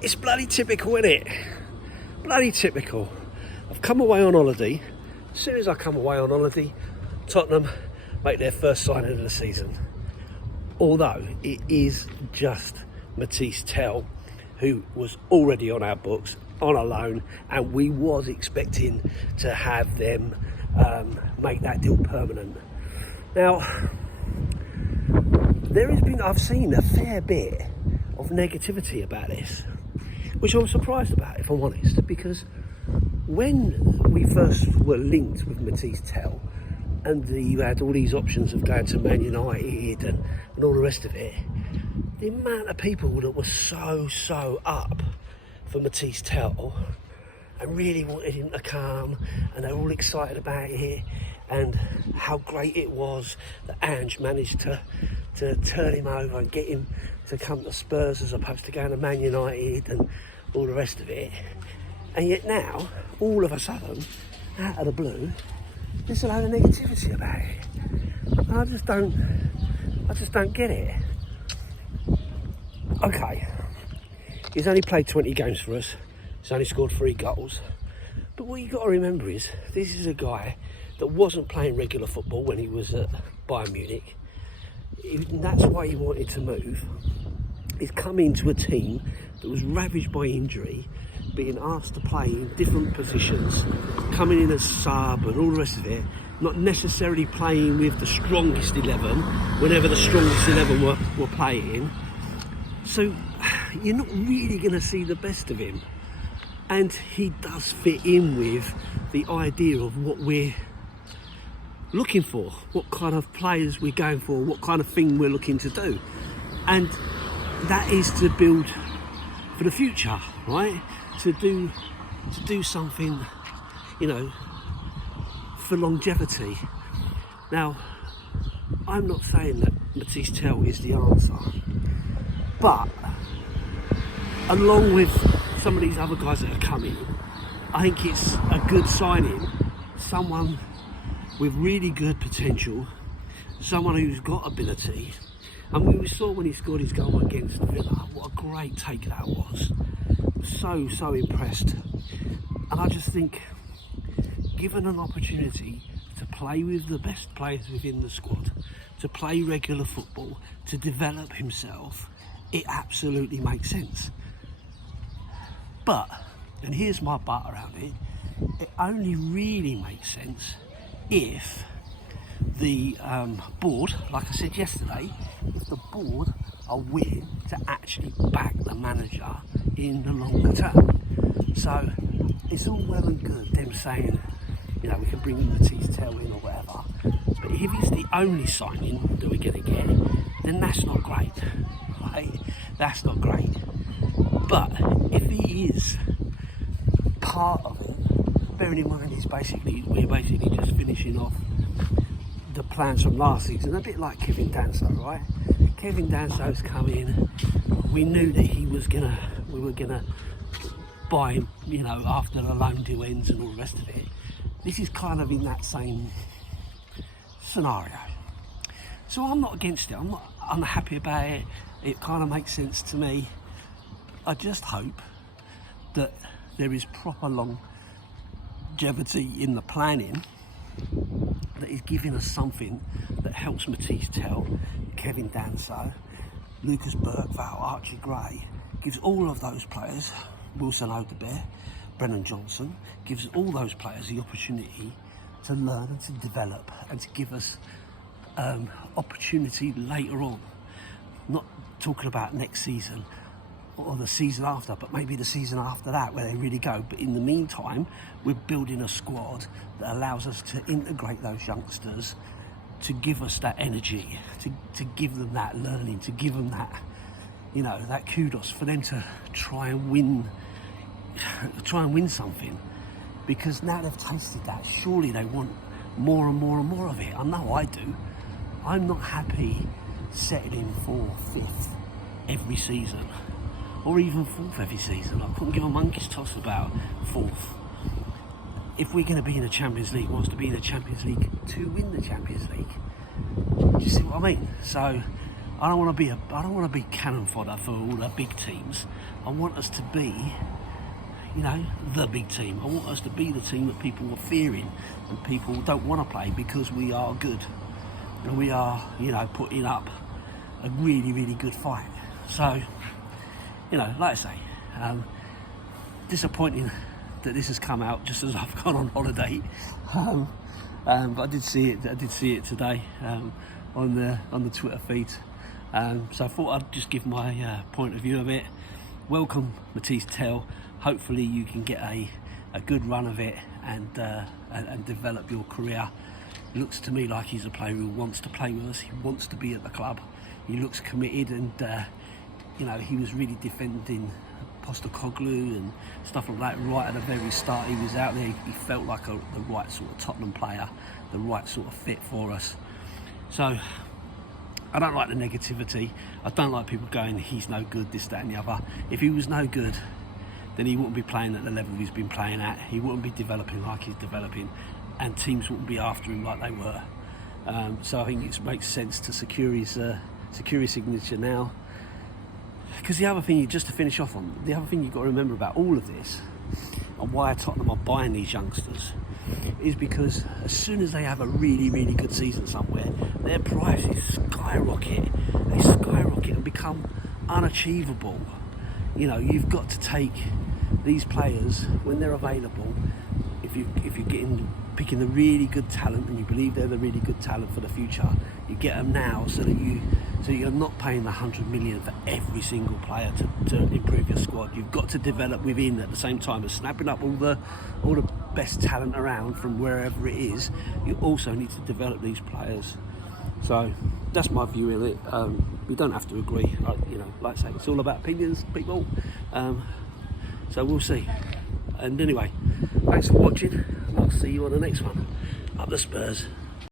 It's bloody typical, isn't it? Bloody typical. I've come away on holiday. As soon as I come away on holiday, Tottenham make their first signing of the season. Although it is just Mathys Tel, who was already on our books, on a loan, and we was expecting to have them make that deal permanent. Now, I've seen a fair bit of negativity about this, which I'm surprised about, if I'm honest, because when we first were linked with Mathys Tel, and you had all these options of going to Man United and all the rest of it, the amount of people that were so up for Mathys Tel and really wanted him to come, and they were all excited about it, and how great it was that Ange managed to turn him over and get him to come to Spurs as opposed to going to Man United and all the rest of it. And yet now, all of a sudden, out of the blue, there's a load of negativity about it. And I just don't get it. Okay, he's only played 20 games for us. He's only scored 3 goals. But what you've got to remember is, this is a guy that wasn't playing regular football when he was at Bayern Munich. And that's why he wanted to move. He's come into a team that was ravaged by injury, being asked to play in different positions, coming in as sub and all the rest of it, not necessarily playing with the strongest 11 whenever the strongest 11 were playing. So you're not really going to see the best of him. And he does fit in with the idea of what we're looking for, what kind of players we're going for, what kind of thing we're looking to do. And that is to build for the future, right? To do something, for longevity. Now, I'm not saying that Mathys Tel is the answer, but along with some of these other guys that are coming, I think it's a good signing. Someone with really good potential, someone who's got ability. And we saw when he scored his goal against Villa, what a great take that was. So impressed. And I just think, given an opportunity to play with the best players within the squad, to play regular football, to develop himself, it absolutely makes sense. But, and here's my but around it, it only really makes sense if the board, like I said yesterday, if the board are willing to actually back the manager in the longer term. So it's all well and good them saying, we can bring Mathys Tel in or whatever, but if he's the only signing that we're going to get, then that's not great, right? That's not great. But if he is part of it, bearing in mind we're basically just finishing off the plans from last season, a bit like Kevin Danso, right? Kevin Danso's come in. We knew that we were gonna buy him, after the loan deal ends and all the rest of it. This is kind of in that same scenario. So I'm not against it. I'm not unhappy about it. It kind of makes sense to me. I just hope that there is proper longevity in the planning that is giving us something that helps Mathys Tel, Kevin Danso, Lucas Burkvale, Archie Gray, gives all of those players, Wilson Odobert, Brennan Johnson, gives all those players the opportunity to learn and to develop and to give us opportunity later on. Not talking about next season or the season after, but maybe the season after that where they really go. But in the meantime, we're building a squad that allows us to integrate those youngsters, to give us that energy, to give them that learning, to give them that, that kudos for them to try and win something. Because now they've tasted that, surely they want more and more and more of it. I know I do. I'm not happy settling for 5th every season, or even 4th every season. I couldn't give a monkey's toss about 4th. If we're going to be in the Champions League, wants to be in the Champions League to win the Champions League. Do you see what I mean? So I don't want to be cannon fodder for all the big teams. I want us to be, you know, the big team. I want us to be the team that people are fearing and people don't want to play because we are good and we are, you know, putting up a really, really good fight. So, you know, like I say, disappointing that this has come out just as I've gone on holiday, but I did see it today on the Twitter feed. So I thought I'd just give my point of view of it. Welcome, Mathys Tel. Hopefully you can get a good run of it and develop your career. It looks to me like he's a player who wants to play with us. He wants to be at the club. He looks committed, and you know, he was really defending Postecoglou and stuff like that right at the very start. He was out there. He felt like the right sort of Tottenham player, the right sort of fit for us. So I don't like the negativity. I don't like people going, he's no good, this, that and the other. If he was no good, then he wouldn't be playing at the level he's been playing at. He wouldn't be developing like he's developing, and teams wouldn't be after him like they were. So I think it makes sense to secure his signature now. Because the other thing, just to finish off on, the other thing you've got to remember about all of this, and why Tottenham are buying these youngsters, is because as soon as they have a really, really good season somewhere, their prices skyrocket. They skyrocket and become unachievable. You know, you've got to take these players when they're available. If you're picking the really good talent and you believe they're the really good talent for the future, you get them now so you're not paying the 100 million for every single player to improve your squad. You've got to develop within at the same time as snapping up all the best talent around from wherever it is. You also need to develop these players. So that's my view in it. We don't have to agree. You know, like I say, it's all about opinions, people. So we'll see. And anyway, thanks for watching, and I'll see you on the next one. Up the Spurs.